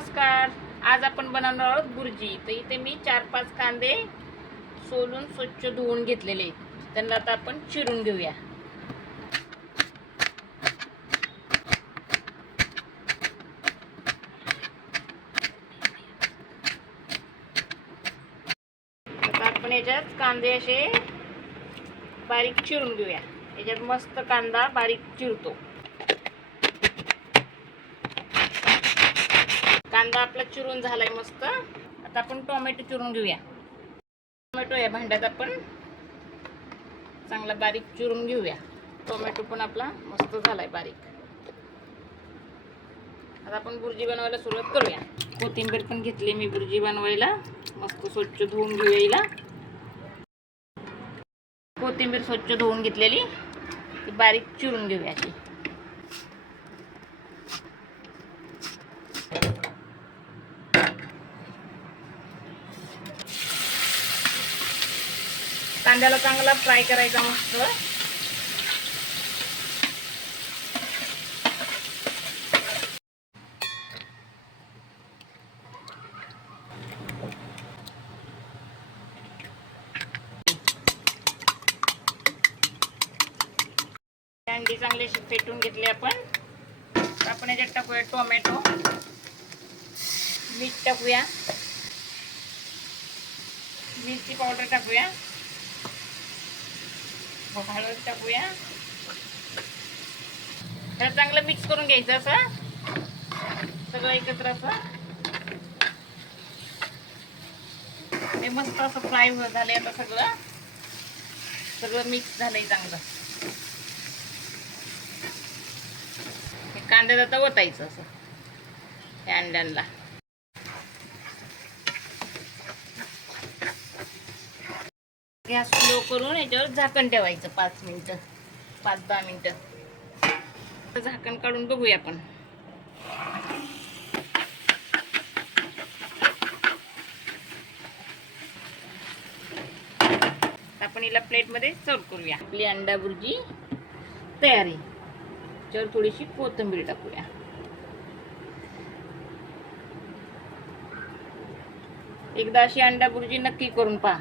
नमस्कार. आज आपण बनवणार आहोत बुर्जी. तर इथे मी चार पाच कांदे सोलून स्वच्छ धुवून घेतलेले त्यांना आता आपण चिरून घेऊया. आता आपण याच्यात कांदे असे बारीक चिरून घेऊया. याच्यात मस्त कांदा बारीक चिरतो. कांदा आपला चिरून झालाय मस्त. आता आपण टोमॅटो चिरून घेऊया. टोमॅटो या भांड्यात आपण चांगला बारीक चिरून घेऊया. टोमॅटो पण आपला मस्त झालाय बारीक. आता आपण बुर्जी बनवायला सुरुवात करूया. कोथिंबीर पण घेतली मी बुर्जी बनवायला. मस्त स्वच्छ धुवून घेऊया कोथिंबीर स्वच्छ धुवून घेतलेली. ती बारीक चिरून घेऊया कांद्याला चांगला फ्राय करायचा मस्त. अंडी चांगली फेटून घेतली आपण. आपण याच्यात टाकूया टोमॅटो मीठ टाकूया. मिरची पावडर टाकूया. हळद टाकूया. तर चांगलं मिक्स करून घ्यायचं असं. सगळं एकत्र असं. हे मस्त असं फ्राय झालंय आता सगळं. सगळं मिक्स झालंय चांगलं. हे कांद्यात आता ओतायचं असं. त्या अंड्यांना गॅस स्लो करून याच्यावर झाकण ठेवायचं पाच मिनिटं पाच दहा मिनटं. तर झाकण काढून बघूया आपण. आपण हिला प्लेटमध्ये सर्व करूया. आपली अंडा बुर्जी तयार आहे. त्याच्यावर थोडीशी कोथिंबीर टाकूया. एकदा अशी अंडा बुर्जी नक्की करून पहा.